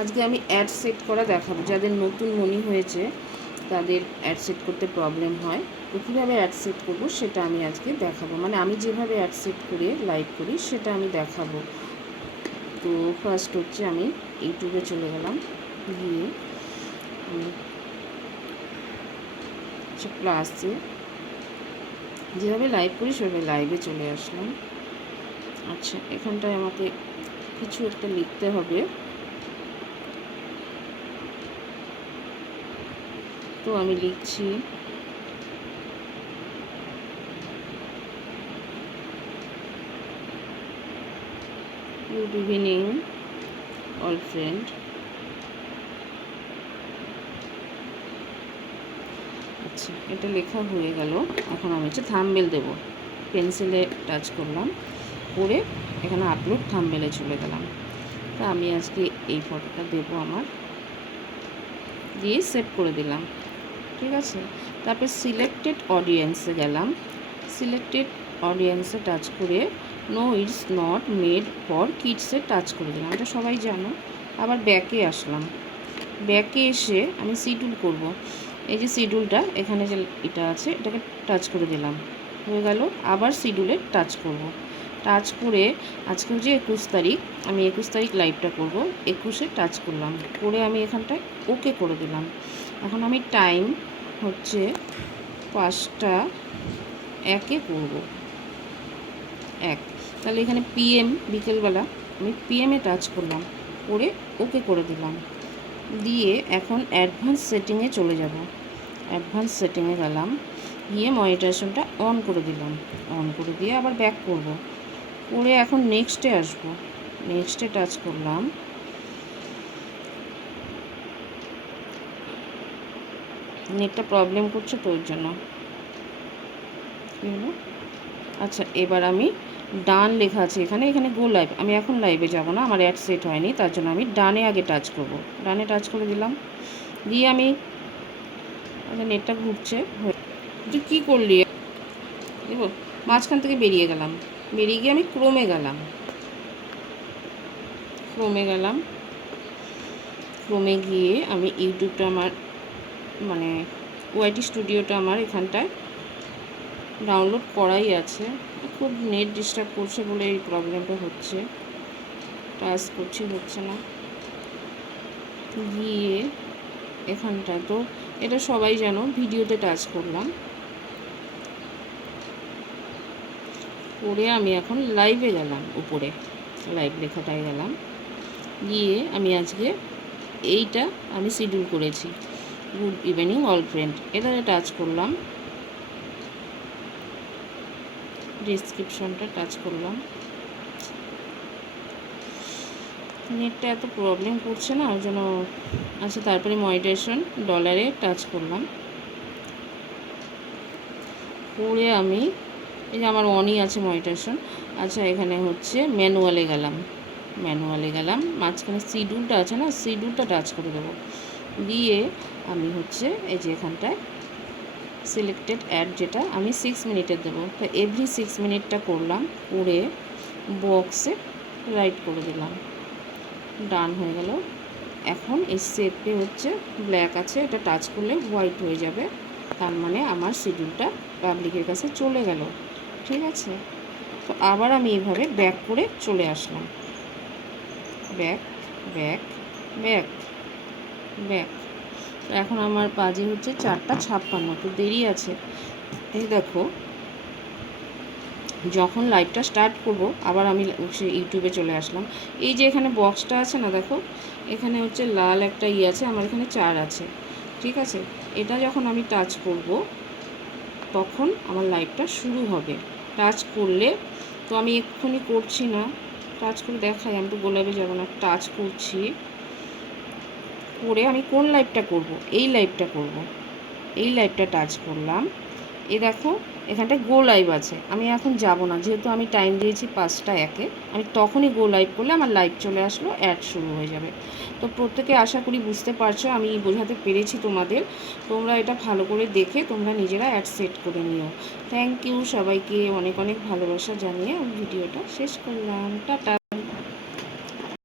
আজকে আমি ad set করা দেখাবো। যাদের নতুন মনি হয়েছে তাদের অ্যাড সেট করতে প্রবলেম হয়, তো কীভাবে অ্যাড সেট করবো সেটা আমি আজকে দেখাবো। মানে আমি যেভাবে অ্যাড সেট করে লাইভ করি সেটা আমি দেখাবো। তো ফার্স্ট হচ্ছে আমি ইউটিউবে চলে গেলাম, গিয়ে আমি ক্লাসে যেভাবে লাইভ করি সেভাবে লাইভে চলে আসলাম। আচ্ছা, এখানটায় আমাকে কিছু একটা লিখতে হবে, তো আমি লিখছি গুড ইভিনিং অল ফ্রেন্ড। আচ্ছা, এটা লেখা হয়ে গেল। এখন আমি হচ্ছে থাম্বনেল দেবো। পেন্সিলে টাচ করলাম, করে এখানে আপলোড থাম্বনেলে চলে গেলাম। তা আমি আজকে এই ফটোটা দেবো, আমার দিয়ে সেভ করে দিলাম। ঠিক আছে, তারপর সিলেক্টেড অডিয়েন্সে গেলাম। সিলেক্টেড অডিয়েন্সে টাচ করে no it's not made for কিডসে টাচ করে দিলাম। এটা সবাই জানো। আবার ব্যাকে আসলাম, ব্যাকে এসে আমি শিডিউল করব। এই যে শিডিউলটা এখানে যে এটা আছে এটাকে টাচ করে দিলাম, হয়ে গেল। আবার শিডিউলে টাচ করব, টাচ করে আজকে হচ্ছে 21 তারিখ, আমি 21 তারিখ লাইভটা করব। 21-এ টাচ করলাম, করে আমি এখানটায় ওকে করে দিলাম। এখন আমি টাইম হচ্ছে 5টা 1-এ করব, 1। তাহলে এখানে পিএম, বিকেলবেলা আমি পিএমে টাচ করলাম, করে ওকে করে দিলাম। দিয়ে এখন অ্যাডভান্স সেটিংয়ে চলে যাব। অ্যাডভান্স সেটিংয়ে গেলাম, গিয়ে মনিটাইজেশনটা অন করে দিলাম। অন করে দিয়ে আবার ব্যাক করব, করে এখন নেক্সটে আসব। নেক্সটে টাচ করলাম, নেটটা প্রবলেম করছে তো ওর জন্য কী হলো। আচ্ছা, এবার আমি ডান লেখা আছে এখানে, এখানে গো লাইভ। আমি এখন লাইভে যাব না, আমার অ্যাড সেট হয়নি, তার জন্য আমি ডানে আগে টাচ করব। ডানে টাচ করে দিলাম, দিয়ে আমি নেটটা ঘুরছে। তুই কী করলি দেব, মাঝখান থেকে বেরিয়ে গেলাম। বেরিয়ে গিয়ে আমি ক্রোমে গেলাম। ক্রোমে গিয়ে আমি ইউটিউবটা আমার মানে ওয়াইটি স্টুডিওটা আমার এখানটায় ডাউনলোড করাই আছে। খুব নেট ডিস্টার্ব করছে বলে এই প্রবলেমটা হচ্ছে, টাচ করছি হচ্ছে না। গিয়ে এখানটায় তো এটা সবাই জানো, ভিডিওতে টাচ করলাম, করে আমি এখন লাইভে গেলাম। উপরে লাইভ লেখাটায় গেলাম, গিয়ে আমি আজকে এইটা আমি শিডিউল করেছি, গুড ইভিনিং অল ফ্রেন্ড। এটাতে টাচ করলাম, ডিসক্রিপশনটা টাচ করলাম। নেটটা এত প্রবলেম করছে না ওই জন্য। আচ্ছা, তারপরে মনিটাইজেশন ডলারে টাচ করলাম, করে আমি এই যে আমার অনই আছে মনিটাইজেশন। আচ্ছা, এখানে হচ্ছে ম্যানুয়ালে গেলাম, মাঝখানে শিডিউলটা আছে না, শিডিউলটা টাচ করে দেবো। দিয়ে আমি হচ্ছে এই যে এখানটায় সিলেক্টেড অ্যাড, যেটা আমি 6 মিনিটের দেবো, তো এভরি 6 মিনিটটা করলাম, করে বক্সে রাইট করে দিলাম। ডান হয়ে গেল। এখন এই সেভে হচ্ছে ব্ল্যাক আছে, এটা টাচ করলে হোয়াইট হয়ে যাবে, তার মানে আমার শিডিউলটা পাবলিকের কাছে চলে গেল। ঠিক আছে, তো আবার আমি এইভাবে ব্যাক করে চলে আসলাম, ব্যাক ব্যাক ব্যাক ব্যাক। এখন আমার বাজে হচ্ছে 4:56, তো দেরি আছে। এই দেখো, যখন লাইভটা স্টার্ট করব আবার আমি ইউটিউবে চলে আসলাম। এই যে এখানে বক্সটা আছে না, দেখো এখানে হচ্ছে লাল একটা আছে, আমার এখানে 4 আছে। ঠিক আছে, এটা যখন আমি টাচ করব তখন আমার লাইভটা শুরু হবে। টাচ করলে, তো আমি এক্ষুনি করছি না, টাচ করে দেখাই, আমি তো গোলাপে যাব না। টাচ করছি, করে আমি কোন লাইভটা করব, এই লাইভটা করব। এই লাইভটা টাচ করলাম, এই দেখো এখানটায় গো লাইভ আছে। আমি এখন যাব না, যেহেতু আমি টাইম দিয়েছি 5টা 1-এ, আমি তখনই গো লাইভ করলে আমার লাইভ চলে আসলো, অ্যাড শুরু হয়ে যাবে। তো প্রত্যেকে আশা করি বুঝতে পারছো, আমি বোঝাতে পেরেছি তোমাদের। তোমরা এটা ভালো করে দেখে তোমরা নিজেরা অ্যাড সেট করে নিও। থ্যাংক ইউ সবাইকে, অনেক অনেক ভালোবাসা জানিয়ে ভিডিওটা শেষ করলাম। টাটা।